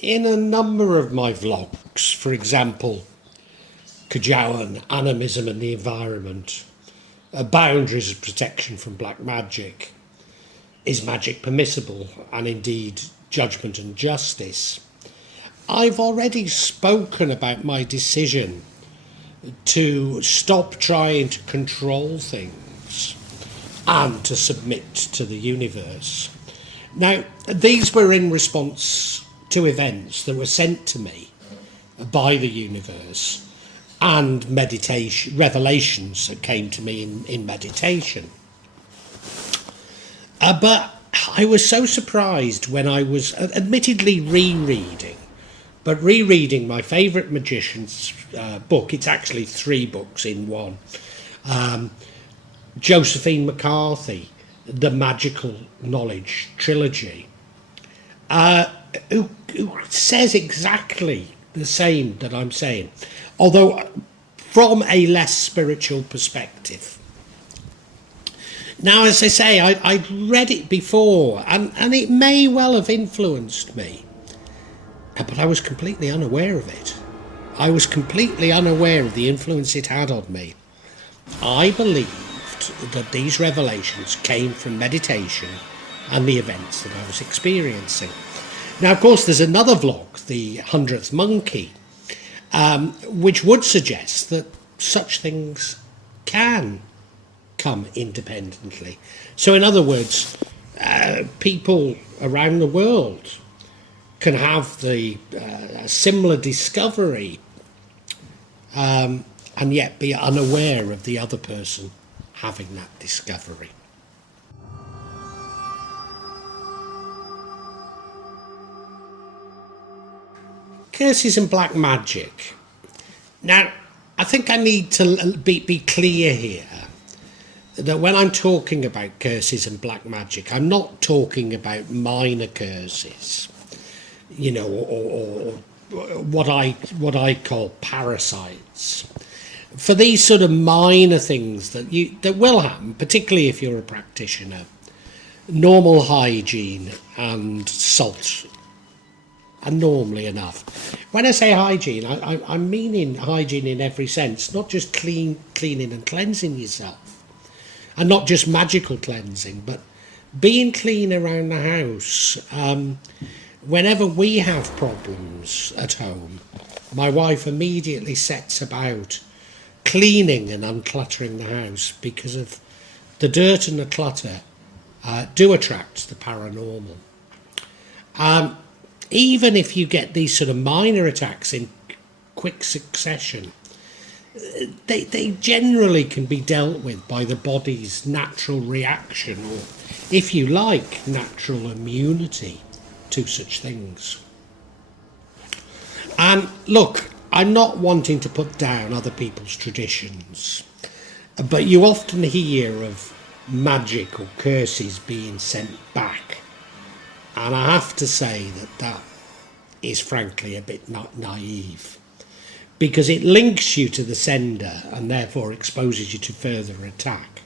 In a number of my vlogs, for example, Kajawan, Animism and the Environment, Boundaries of Protection from Black Magic, Is Magic Permissible, and indeed Judgment and Justice, I've already spoken about my decision to stop trying to control things and to submit to the universe. Now, these were in response to events that were sent to me by the universe and meditation, revelations that came to me in meditation. But I was so surprised when I was admittedly rereading my favourite magician's book. It's actually 3 books in one. Josephine McCarthy, the Magical Knowledge Trilogy, who says exactly the same that I'm saying, although from a less spiritual perspective. Now, as I say, I'd read it before, and it may well have influenced me, but I was completely unaware of it. I was completely unaware of the influence it had on me. I believed that these revelations came from meditation and the events that I was experiencing. Now, of course, there's another vlog, the 100th Monkey, which would suggest that such things can come independently. So in other words, people around the world can have the similar discovery and yet be unaware of the other person having that discovery. Curses and black magic. Now, I think I need to be clear here that when I'm talking about curses and black magic, I'm not talking about minor curses, you know, or what I call parasites. For these sort of minor things that will happen, particularly if you're a practitioner, normal hygiene and salt are normally enough. When I say hygiene, I'm meaning hygiene in every sense, not just cleaning and cleansing yourself, and not just magical cleansing, but being clean around the house. Whenever we have problems at home, my wife immediately sets about cleaning and uncluttering the house, because of the dirt and the clutter do attract the paranormal. Even if you get these sort of minor attacks in quick succession, they generally can be dealt with by the body's natural reaction, or, if you like, natural immunity to such things. And look, I'm not wanting to put down other people's traditions, but you often hear of magic or curses being sent back. And I have to say that is frankly a bit naive, because it links you to the sender and therefore exposes you to further attack.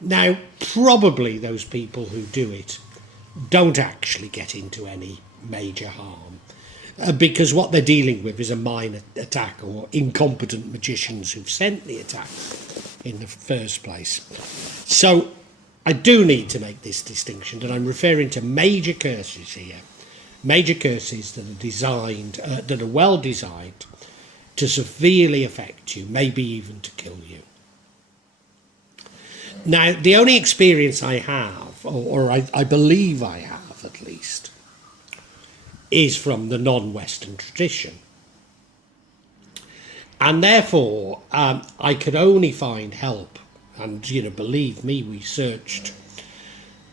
Now, probably those people who do it don't actually get into any major harm, because what they're dealing with is a minor attack, or incompetent magicians who've sent the attack in the first place. So I do need to make this distinction that I'm referring to major curses here, major curses that are designed, that are well designed to severely affect you, maybe even to kill you. Now, the only experience I have, or I believe I have at least, is from the non-Western tradition. And therefore, I could only find help. And, you know, believe me, we searched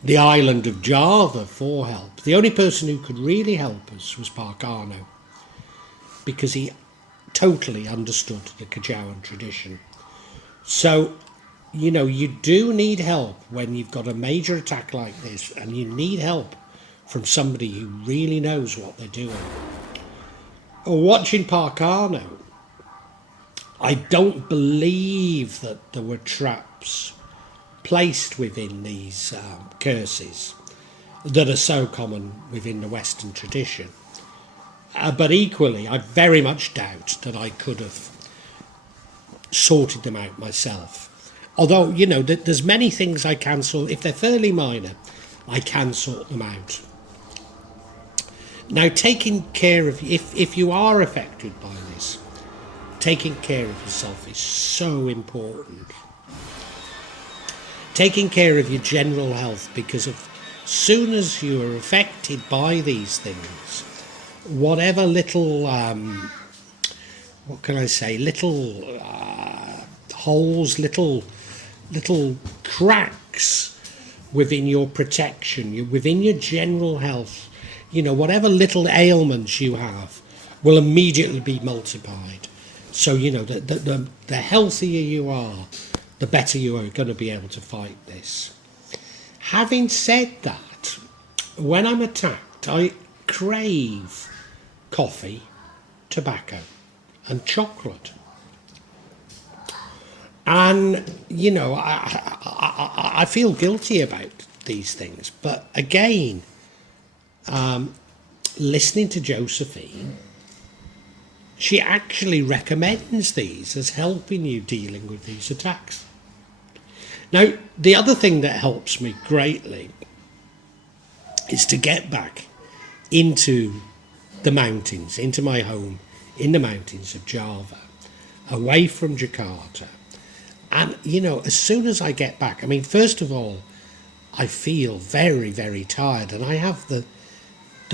the island of Java for help. The only person who could really help us was Parcano, because he totally understood the Kajawan tradition. So, you know, you do need help when you've got a major attack like this, and you need help from somebody who really knows what they're doing. Watching Parcano, I don't believe that there were traps placed within these curses that are so common within the Western tradition. But equally, I very much doubt that I could have sorted them out myself. Although, there's many things I can sort. If they're fairly minor, I can sort them out. Now, taking care of, if you are affected by this, taking care of yourself is so important. Taking care of your general health, because as soon as you are affected by these things, whatever little, what can I say, little holes, little cracks within your protection, within your general health, whatever little ailments you have will immediately be multiplied. So, the healthier you are, the better you are going to be able to fight this. Having said that, when I'm attacked, I crave coffee, tobacco, and chocolate. And, I feel guilty about these things. But again, listening to Josephine, she actually recommends these as helping you dealing with these attacks. Now, the other thing that helps me greatly is to get back into the mountains, into my home in the mountains of Java, away from Jakarta. And, as soon as I get back, first of all, I feel very, very tired, and I have the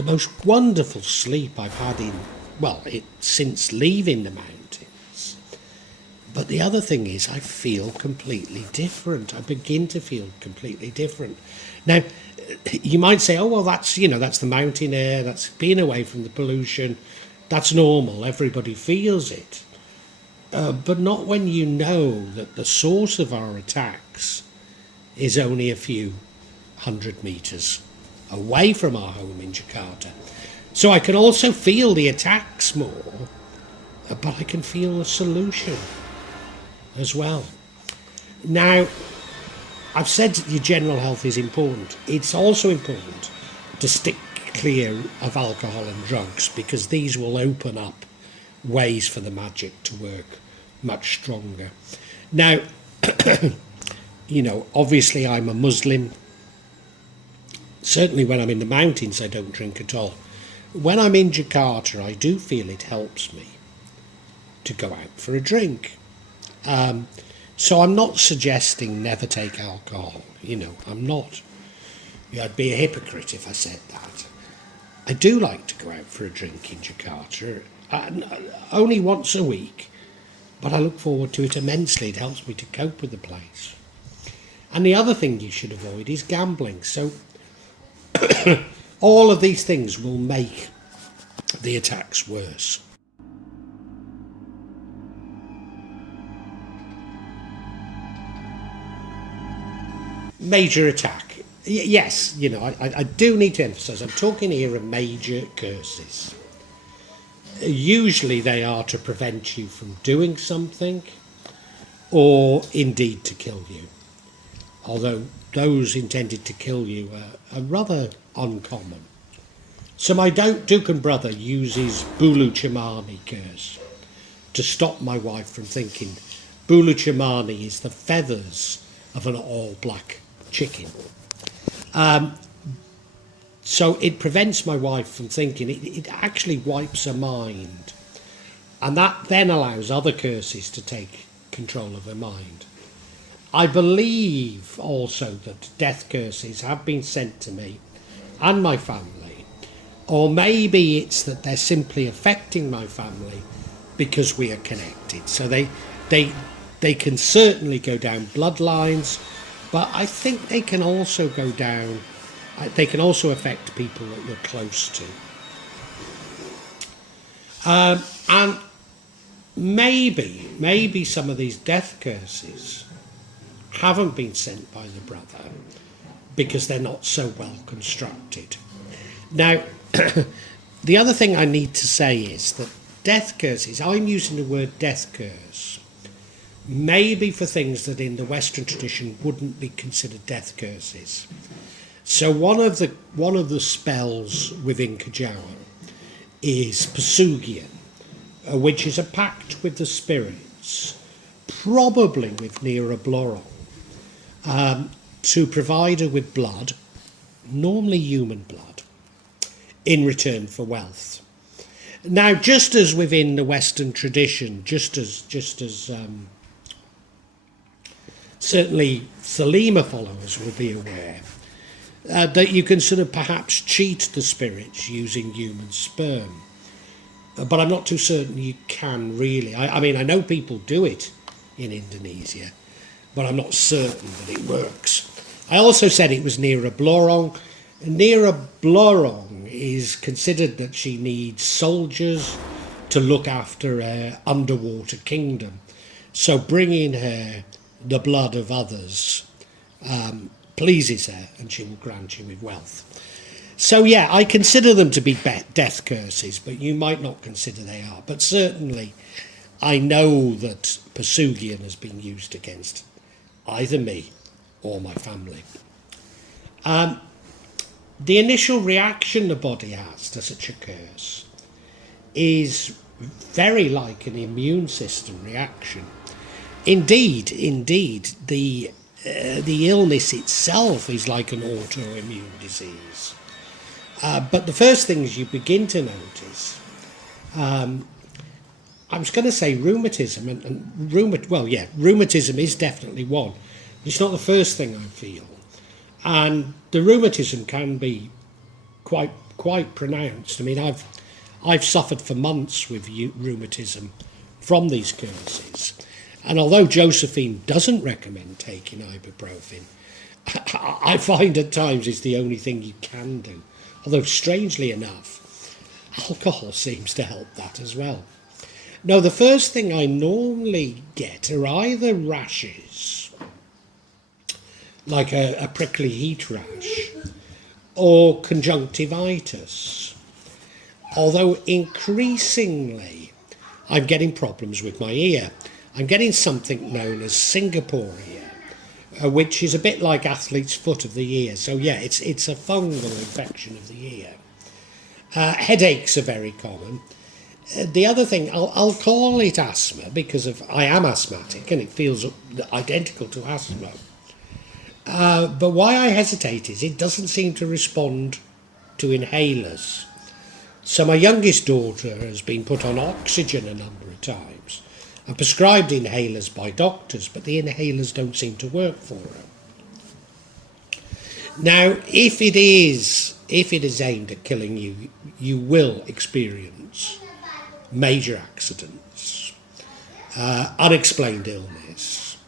most wonderful sleep I've had since leaving the mountains. But the other thing is, I feel completely different. I begin to feel completely different. Now, you might say, oh, well, that's the mountain air, that's being away from the pollution, that's normal, everybody feels it. But not when you know that the source of our attacks is only a few 100 metres away from our home in Jakarta. So I can also feel the attacks more, but I can feel the solution as well. Now, I've said that your general health is important. It's also important to stick clear of alcohol and drugs, because these will open up ways for the magic to work much stronger. Now, obviously I'm a Muslim. Certainly when I'm in the mountains I don't drink at all. When I'm in Jakarta, I do feel it helps me to go out for a drink. So I'm not suggesting never take alcohol. I'm not. I'd be a hypocrite if I said that. I do like to go out for a drink in Jakarta, only once a week, but I look forward to it immensely. It helps me to cope with the place. And the other thing you should avoid is gambling. So all of these things will make the attacks worse. Major attack. Yes, I do need to emphasise, I'm talking here of major curses. Usually they are to prevent you from doing something, or indeed to kill you. Although those intended to kill you are rather uncommon. So my Dukan brother uses Bulu Chamani curse to stop my wife from thinking Bulu Chamani is the feathers of an all-black chicken. So it prevents my wife from thinking, it actually wipes her mind. And that then allows other curses to take control of her mind. I believe also that death curses have been sent to me and my family. Or maybe it's that they're simply affecting my family because we are connected. So they can certainly go down bloodlines, but I think they can also go down, they can also affect people that you're close to. And maybe some of these death curses haven't been sent by the brother because they're not so well constructed. Now, the other thing I need to say is that death curses, I'm using the word death curse, maybe for things that in the Western tradition wouldn't be considered death curses. So one of the spells within Kajawa is Pasugian, which is a pact with the spirits, probably with Neurobloron, to provide her with blood, normally human blood, in return for wealth. Now, just as within the Western tradition, just as certainly Thelema followers will be aware, that you can sort of perhaps cheat the spirits using human sperm. But I'm not too certain you can really. I mean, I know people do it in Indonesia, but I'm not certain that it works. I also said it was Neurobloron. Neurobloron is considered that she needs soldiers to look after her underwater kingdom. So bringing her the blood of others pleases her, and she will grant you with wealth. So yeah, I consider them to be death curses, but you might not consider they are. But certainly I know that Pasugian has been used against either me or my family. The initial reaction the body has to such a curse is very like an immune system reaction. Indeed, the illness itself is like an autoimmune disease. But the first things you begin to notice, I was going to say rheumatism, rheumatism is definitely one. It's not the first thing I feel. And the rheumatism can be quite pronounced. I mean, I've suffered for months with rheumatism from these curses. And although Josephine doesn't recommend taking ibuprofen, I find at times it's the only thing you can do. Although, strangely enough, alcohol seems to help that as well. Now, the first thing I normally get are either rashes, like a prickly heat rash, or conjunctivitis. Although increasingly I'm getting problems with my ear. I'm getting something known as Singapore ear, which is a bit like athlete's foot of the ear. So yeah, it's a fungal infection of the ear. Headaches are very common. The other thing, I'll call it asthma because I am asthmatic and it feels identical to asthma. But why I hesitate is it doesn't seem to respond to inhalers. So my youngest daughter has been put on oxygen a number of times and prescribed inhalers by doctors, but the inhalers don't seem to work for her. Now, if it is aimed at killing you, you will experience major accidents, unexplained illness,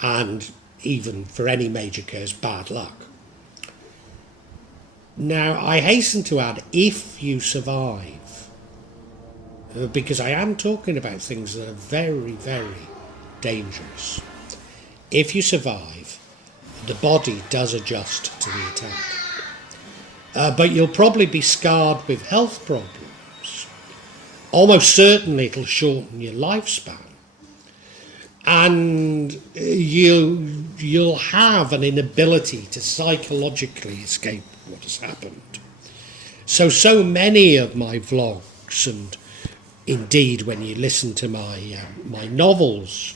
and even for any major curse, bad luck. Now, I hasten to add, if you survive, because I am talking about things that are very, very dangerous. If you survive, the body does adjust to the attack. But you'll probably be scarred with health problems. Almost certainly it'll shorten your lifespan. And you'll have an inability to psychologically escape what has happened. So many of my vlogs, and indeed when you listen to my novels,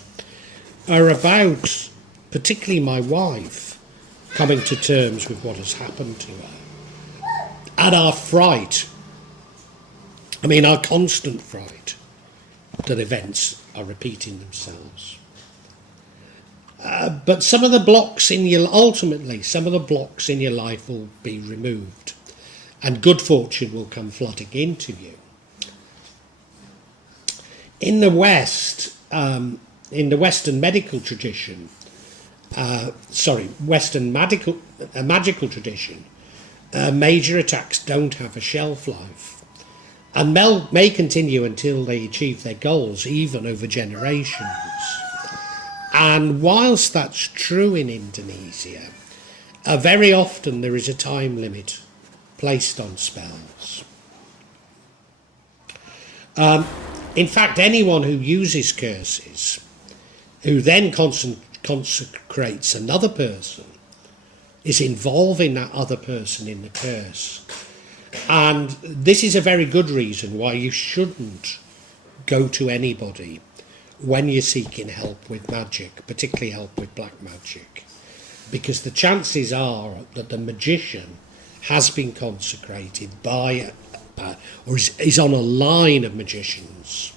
are about particularly my wife coming to terms with what has happened to her. And our fright, our constant fright that events are repeating themselves. But some of the blocks in your life will be removed, and good fortune will come flooding into you. In the West, in the Western medical tradition, magical tradition, major attacks don't have a shelf life, and may continue until they achieve their goals, even over generations. And whilst that's true in Indonesia, very often there is a time limit placed on spells. In fact, anyone who uses curses, who then consecrates another person, is involving that other person in the curse. And this is a very good reason why you shouldn't go to anybody when you're seeking help with magic, particularly help with black magic, because the chances are that the magician has been consecrated by, or is on a line of magicians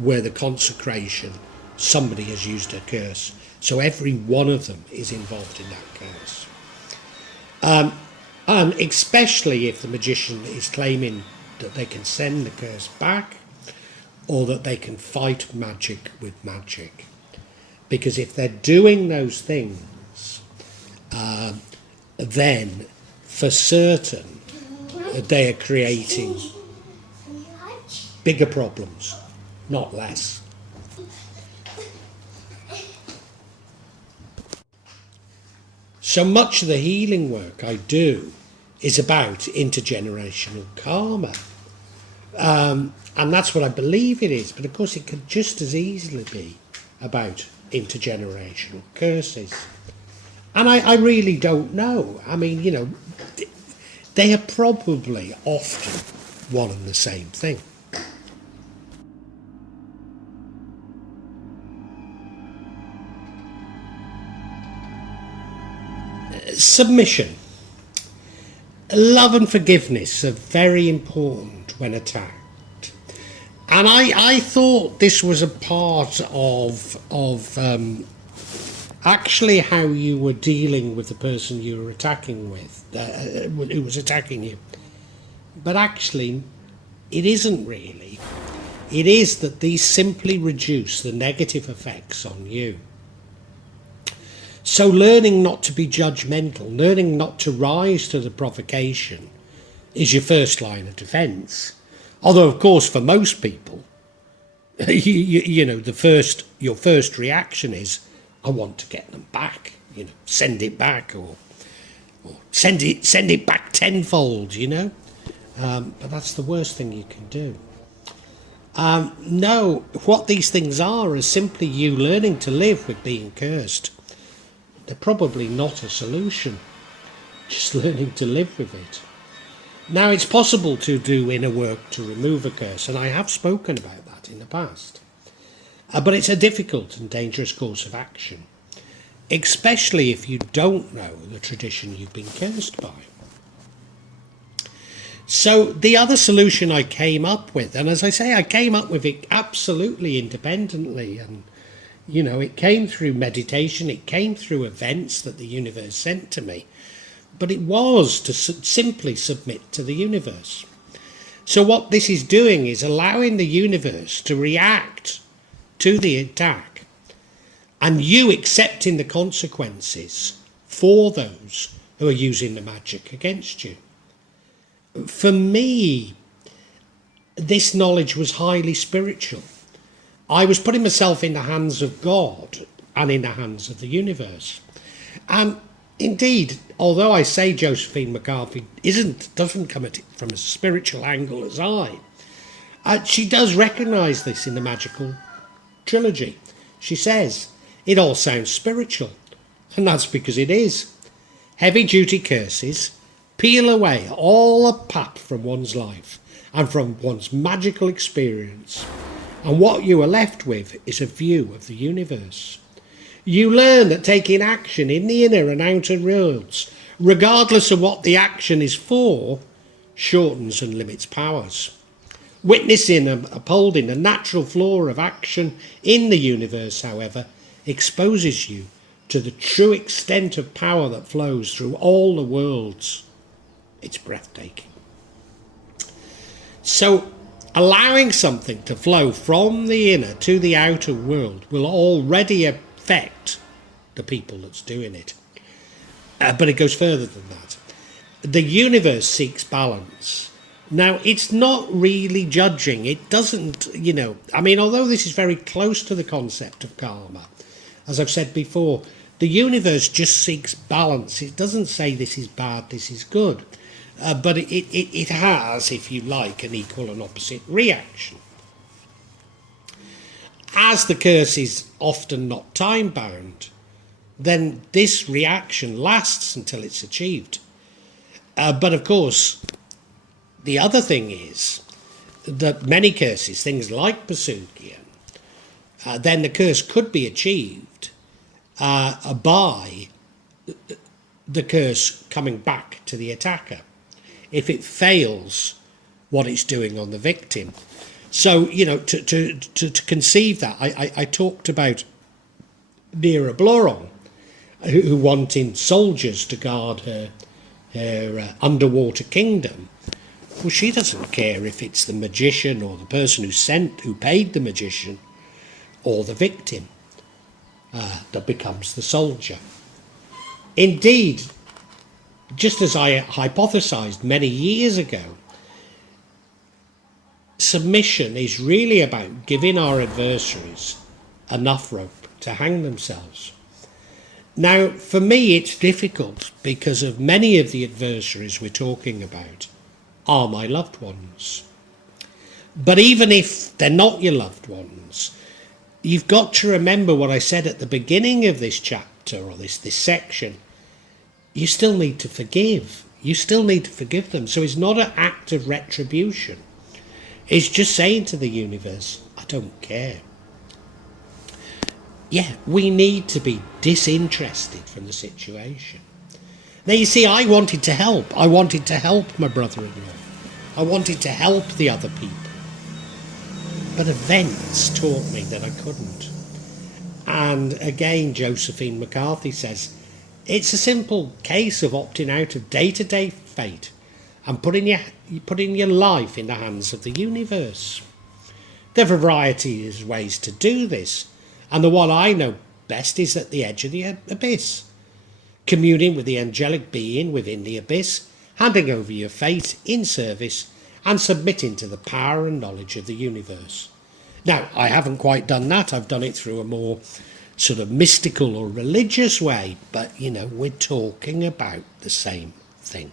where the consecration, somebody has used a curse. So every one of them is involved in that curse. And especially if the magician is claiming that they can send the curse back, or that they can fight magic with magic. Because if they're doing those things, then for certain they are creating bigger problems, not less. So much of the healing work I do is about intergenerational karma. And that's what I believe it is, but of course it could just as easily be about intergenerational curses. And I really don't know. I mean, you know, they are probably often one and the same thing. Submission. Love and forgiveness are very important when attacked. And I thought this was a part of actually how you were dealing with the person you were attacking with, who was attacking you. But actually, it isn't really. It is that these simply reduce the negative effects on you. So learning not to be judgmental, learning not to rise to the provocation is your first line of defence. Although, of course, for most people, you know, your first reaction is, I want to get them back, you know, send it back, or send it back tenfold, you know. But that's the worst thing you can do. No, what these things are is simply you learning to live with being cursed. They're probably not a solution, just learning to live with it. Now, it's possible to do inner work to remove a curse, and I have spoken about that in the past. But it's a difficult and dangerous course of action, especially if you don't know the tradition you've been cursed by. So the other solution I came up with, and as I say, I came up with it absolutely independently, and you know, it came through meditation, it came through events that the universe sent to me, but it was to simply submit to the universe. So what this is doing is allowing the universe to react to the attack, and you accepting the consequences for those who are using the magic against you. For me, this knowledge was highly spiritual. I was putting myself in the hands of God and in the hands of the universe. And indeed, although I say Josephine McCarthy doesn't come at it from a spiritual angle as I, she does recognise this in the Magical Trilogy. She says, it all sounds spiritual, and that's because it is. Heavy-duty curses peel away all the pap from one's life and from one's magical experience, and what you are left with is a view of the universe. You learn that taking action in the inner and outer worlds, regardless of what the action is for, shortens and limits powers. Witnessing and upholding the natural flow of action in the universe, however, exposes you to the true extent of power that flows through all the worlds. It's breathtaking. So, allowing something to flow from the inner to the outer world will already affect the people that's doing it. But it goes further than that. The universe seeks balance. Now, it's not really judging. It doesn't, although this is very close to the concept of karma, as I've said before, the universe just seeks balance. It doesn't say this is bad, this is good. But it has, if you like, an equal and opposite reaction. As the curse is often not time-bound, then this reaction lasts until it's achieved. But of course, the other thing is that many curses, things like Pasukian, then the curse could be achieved by the curse coming back to the attacker if it fails what it's doing on the victim. So, to conceive that, I talked about Nera Bloron, who wanted soldiers to guard her underwater kingdom. Well, she doesn't care if it's the magician or the person who paid the magician or the victim that becomes the soldier. Indeed, just as I hypothesized many years ago, submission is really about giving our adversaries enough rope to hang themselves. Now, for me, it's difficult because of many of the adversaries we're talking about are my loved ones. But even if they're not your loved ones, you've got to remember what I said at the beginning of this chapter or this section. You still need to forgive. You still need to forgive them. So it's not an act of retribution. It's just saying to the universe, I don't care. Yeah, we need to be disinterested from the situation. Now, you see, I wanted to help. I wanted to help my brother-in-law. I wanted to help the other people. But events taught me that I couldn't. And again, Josephine McCarthy says, it's a simple case of opting out of day-to-day fate and putting your life in the hands of the universe. There are a variety of ways to do this, and the one I know best is at the edge of the abyss, communing with the angelic being within the abyss, handing over your fate in service, and submitting to the power and knowledge of the universe. Now, I haven't quite done that. I've done it through a more sort of mystical or religious way, but, we're talking about the same thing.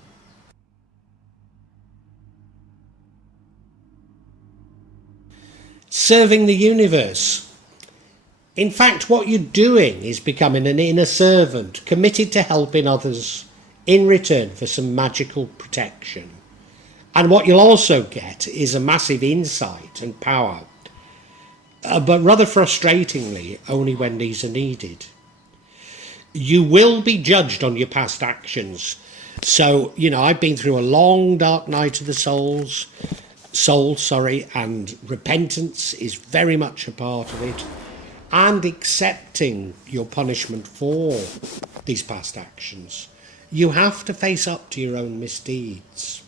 Serving the universe. In fact, what you're doing is becoming an inner servant, committed to helping others in return for some magical protection. And what you'll also get is a massive insight and power, but rather frustratingly, only when these are needed. You will be judged on your past actions. So, I've been through a long, dark night of the soul, and repentance is very much a part of it. And accepting your punishment for these past actions. You have to face up to your own misdeeds.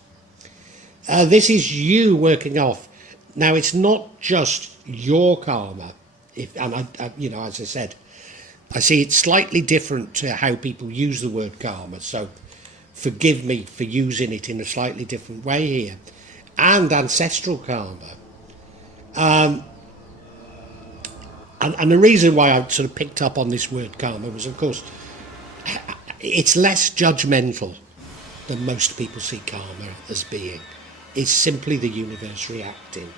This is you working off. Now, it's not just your karma. As I said, I see it slightly different to how people use the word karma. So forgive me for using it in a slightly different way here. And ancestral karma. And the reason why I sort of picked up on this word karma was, of course, it's less judgmental than most people see karma as being. It's simply the universe reacting.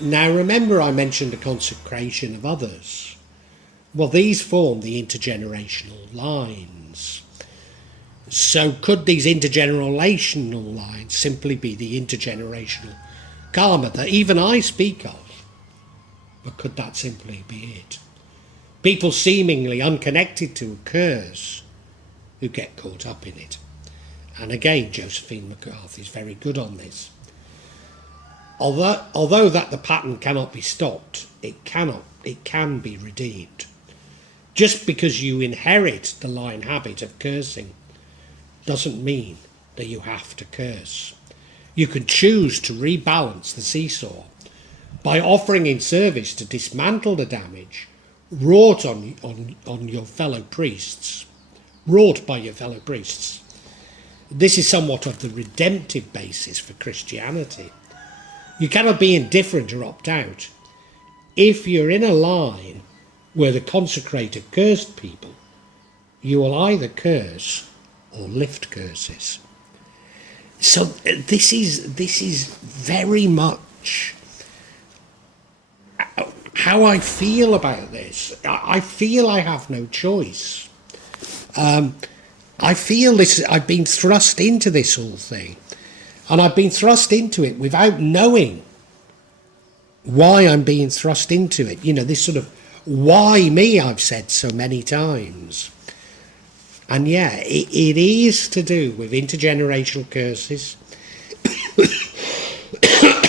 Now, remember I mentioned the consecration of others. Well, these form the intergenerational lines. So could these intergenerational lines simply be the intergenerational karma that even I speak of? But could that simply be it? People seemingly unconnected to a curse who get caught up in it. And again, Josephine McCarthy is very good on this. Although that the pattern cannot be stopped, it can be redeemed. Just because you inherit the lying habit of cursing doesn't mean that you have to curse. You can choose to rebalance the seesaw by offering in service to dismantle the damage wrought on your fellow priests, wrought by your fellow priests. This is somewhat of the redemptive basis for Christianity. You cannot be indifferent or opt out. If you're in a line where the consecrated cursed people, you will either curse or lift curses. So this is very much how I feel about this. I feel I have no choice. I feel this, I've been thrust into this whole thing, and I've been thrust into it without knowing why I'm being thrust into it. You know, this sort of why me I've said so many times. And yeah, it is to do with intergenerational curses.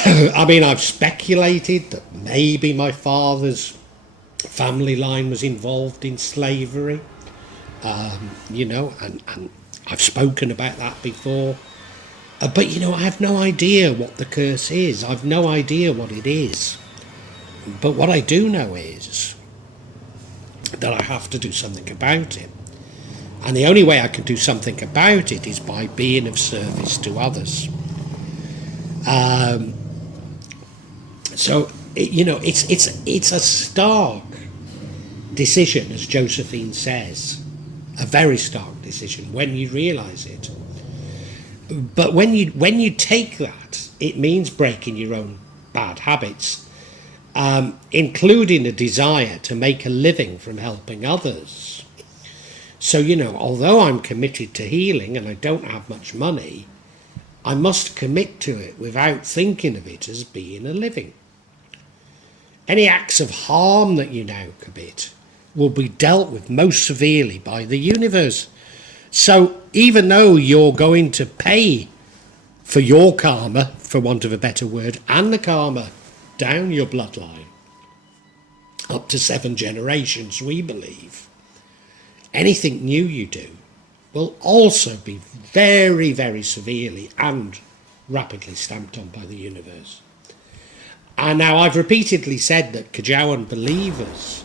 I mean, I've speculated that maybe my father's family line was involved in slavery, you know, and I've spoken about that before. But, you know, I have no idea what the curse is. I've no idea what it is. But what I do know is that I have to do something about it. And the only way I can do something about it is by being of service to others. So, you know, it's a stark decision, as Josephine says, a very stark decision when you realise it. But when you take that, it means breaking your own bad habits, including a desire to make a living from helping others. So, you know, although I'm committed to healing and I don't have much money, I must commit to it without thinking of it as being a living. Any acts of harm that you now commit will be dealt with most severely by the universe. So even though you're going to pay for your karma, for want of a better word, and the karma down your bloodline, up to 7 generations, we believe, anything new you do will also be very, very severely and rapidly stamped on by the universe. And now I've repeatedly said that Kajawan believers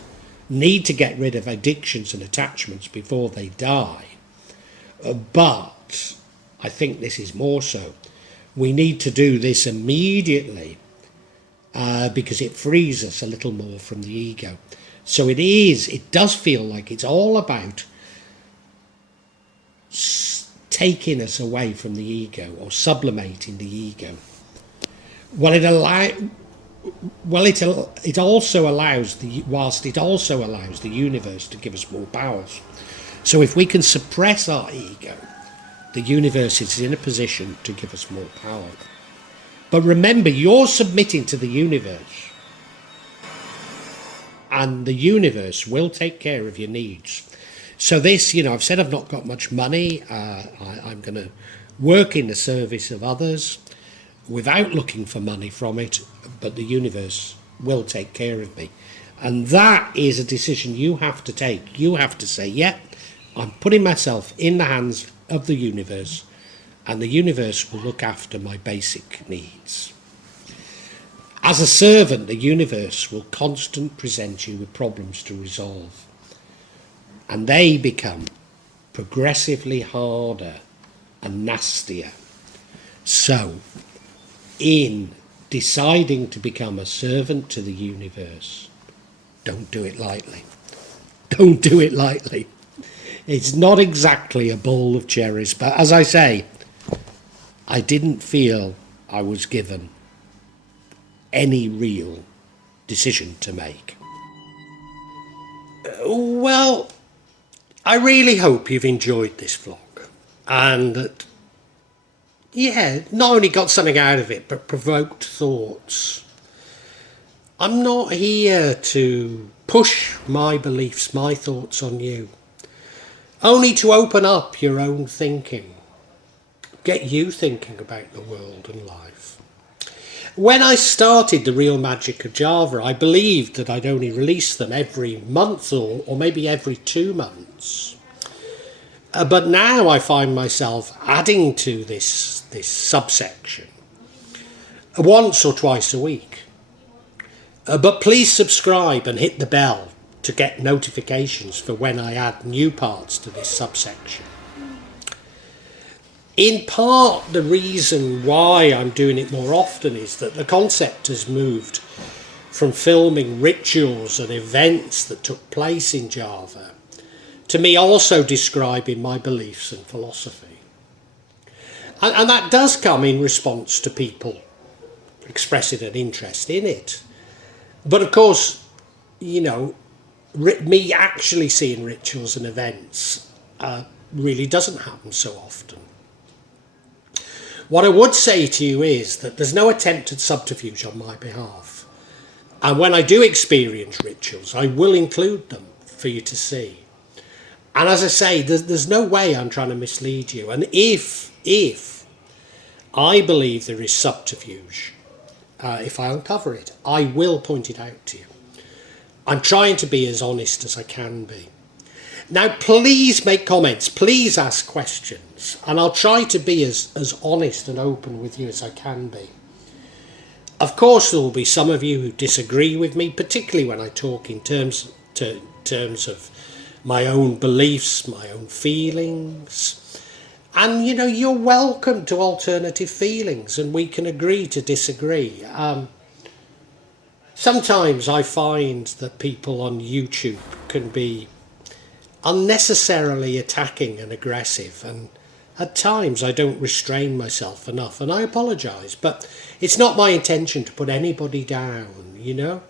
need to get rid of addictions and attachments before they die. But I think this is more so. We need to do this immediately because it frees us a little more from the ego. So it does feel like it's all about taking us away from the ego or sublimating the ego. It also allows the universe to give us more powers. So if we can suppress our ego, the universe is in a position to give us more power. But remember, you're submitting to the universe, and the universe will take care of your needs. So this, you know, I've said I've not got much money. I'm going to work in the service of others without looking for money from it, but the universe will take care of me. And that is a decision you have to take. You have to say, yeah, I'm putting myself in the hands of the universe, and the universe will look after my basic needs. As a servant, the universe will constantly present you with problems to resolve, and they become progressively harder and nastier. So, in deciding to become a servant to the universe, don't do it lightly. Don't do it lightly. It's not exactly a bowl of cherries, but as I say, I didn't feel I was given any real decision to make. Well, I really hope you've enjoyed this vlog, and that, yeah, not only got something out of it, but provoked thoughts. I'm not here to push my beliefs, my thoughts on you, only to open up your own thinking, get you thinking about the world and life. When I started The Real Magic of Java, I believed that I'd only release them every month or maybe every 2 months. But now I find myself adding to this subsection once or twice a week. But please subscribe and hit the bell to get notifications for when I add new parts to this subsection. In part, the reason why I'm doing it more often is that the concept has moved from filming rituals and events that took place in Java to me also describing my beliefs and philosophy. And that does come in response to people expressing an interest in it. But of course, you know, me actually seeing rituals and events really doesn't happen so often. What I would say to you is that there's no attempt at subterfuge on my behalf. And when I do experience rituals, I will include them for you to see. And as I say, there's no way I'm trying to mislead you. And if I believe there is subterfuge, if I uncover it, I will point it out to you. I'm trying to be as honest as I can be. Now, please make comments, please ask questions, and I'll try to be as honest and open with you as I can be. Of course, there will be some of you who disagree with me, particularly when I talk in terms of my own beliefs, my own feelings. And, you know, you're welcome to alternative feelings, and we can agree to disagree. Sometimes I find that people on YouTube can be unnecessarily attacking and aggressive, and at times I don't restrain myself enough, and I apologise, but it's not my intention to put anybody down, you know.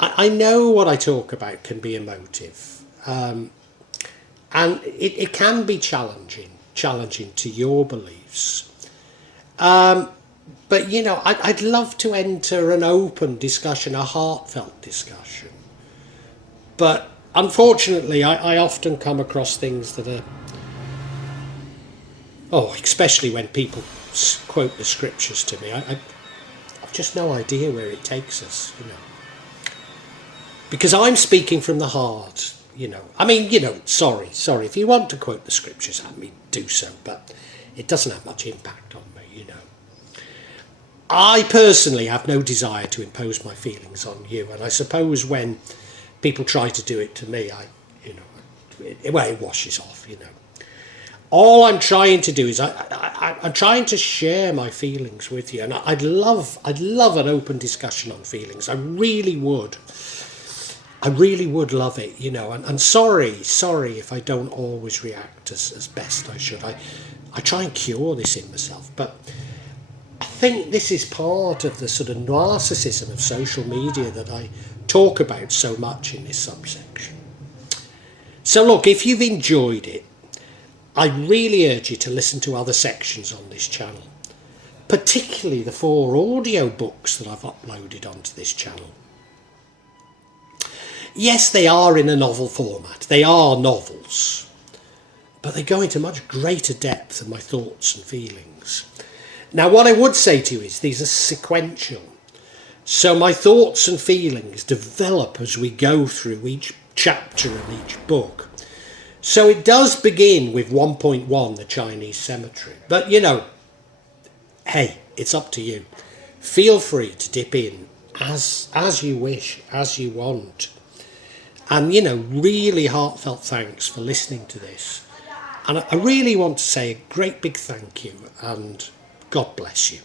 I know what I talk about can be emotive, and it can be challenging to your beliefs, but you know, I'd love to enter an open discussion, a heartfelt discussion, but unfortunately, I often come across things that are, especially when people quote the scriptures to me, I've just no idea where it takes us, you know. Because I'm speaking from the heart, you know. I mean, you know, sorry, if you want to quote the scriptures at me, do so, but it doesn't have much impact on me, you know. I personally have no desire to impose my feelings on you, and I suppose when people try to do it to me, it washes off, you know. All I'm trying to do is I'm trying to share my feelings with you, and I'd love an open discussion on feelings. I really would love it, you know. And sorry if I don't always react as best I should. I try and cure this in myself, but I think this is part of the sort of narcissism of social media that I talk about so much in this subsection. So look, if you've enjoyed it, I really urge you to listen to other sections on this channel, particularly the 4 audio books that I've uploaded onto this channel. Yes, they are in a novel format, they are novels, but they go into much greater depth than my thoughts and feelings. Now, what I would say to you is these are sequential. So my thoughts and feelings develop as we go through each chapter and each book. So it does begin with 1.1, the Chinese cemetery. But, you know, hey, it's up to you. Feel free to dip in as you wish, as you want. And, you know, really heartfelt thanks for listening to this. And I really want to say a great big thank you, and God bless you.